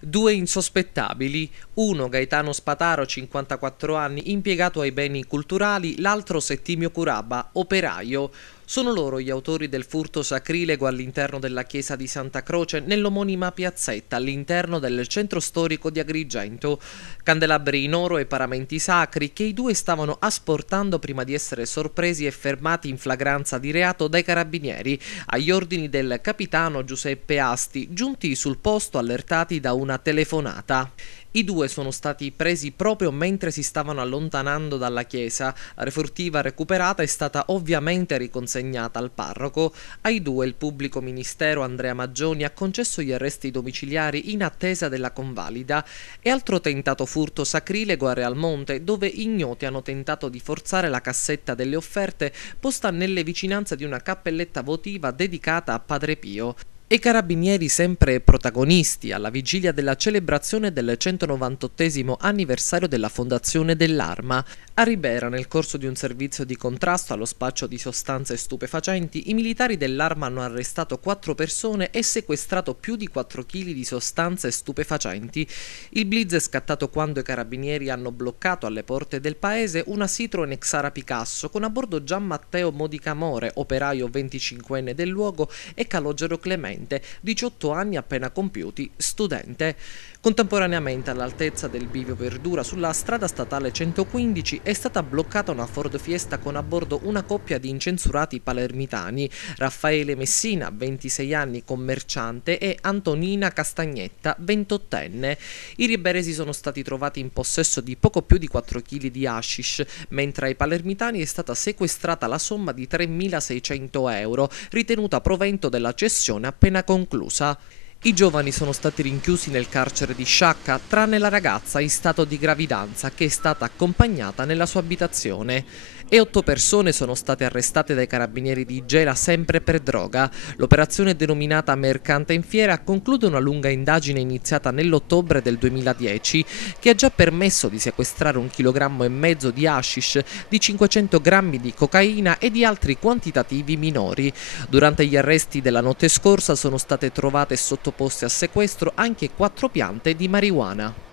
Due insospettabili, uno Gaetano Spataro, 54 anni, impiegato ai beni culturali, l'altro Settimio Curaba, operaio. Sono loro gli autori del furto sacrilego all'interno della chiesa di Santa Croce, nell'omonima piazzetta all'interno del centro storico di Agrigento. Candelabri in oro e paramenti sacri che i due stavano asportando prima di essere sorpresi e fermati in flagranza di reato dai carabinieri, agli ordini del capitano Giuseppe Asti, giunti sul posto allertati da una telefonata. I due sono stati presi proprio mentre si stavano allontanando dalla chiesa. La refurtiva recuperata è stata ovviamente riconsegnata al parroco. Ai due il pubblico ministero Andrea Maggioni ha concesso gli arresti domiciliari in attesa della convalida. E altro tentato furto sacrilego a Realmonte, dove ignoti hanno tentato di forzare la cassetta delle offerte posta nelle vicinanze di una cappelletta votiva dedicata a Padre Pio. E i carabinieri sempre protagonisti alla vigilia della celebrazione del 198° anniversario della fondazione dell'Arma. A Ribera, nel corso di un servizio di contrasto allo spaccio di sostanze stupefacenti, i militari dell'Arma hanno arrestato 4 persone e sequestrato più di 4 kg di sostanze stupefacenti. Il blitz è scattato quando i carabinieri hanno bloccato alle porte del paese una Citroen Xara Picasso con a bordo Gian Matteo Modicamore, operaio 25enne del luogo, e Calogero Clemente, 18 anni appena compiuti, studente. Contemporaneamente, all'altezza del bivio Verdura, sulla strada statale 115, è stata bloccata una Ford Fiesta con a bordo una coppia di incensurati palermitani, Raffaele Messina, 26 anni, commerciante, e Antonina Castagnetta, 28enne. I riberesi sono stati trovati in possesso di poco più di 4 kg di hashish, mentre ai palermitani è stata sequestrata la somma di 3.600 euro, ritenuta provento della cessione appena conclusa. I giovani sono stati rinchiusi nel carcere di Sciacca, tranne la ragazza in stato di gravidanza che è stata accompagnata nella sua abitazione. E 8 persone sono state arrestate dai carabinieri di Gela sempre per droga. L'operazione denominata Mercante in Fiera conclude una lunga indagine iniziata nell'ottobre del 2010 che ha già permesso di sequestrare 1,5 kg di hashish, di 500 grammi di cocaina e di altri quantitativi minori. Durante gli arresti della notte scorsa sono state trovate sottoposte a sequestro anche 4 piante di marijuana.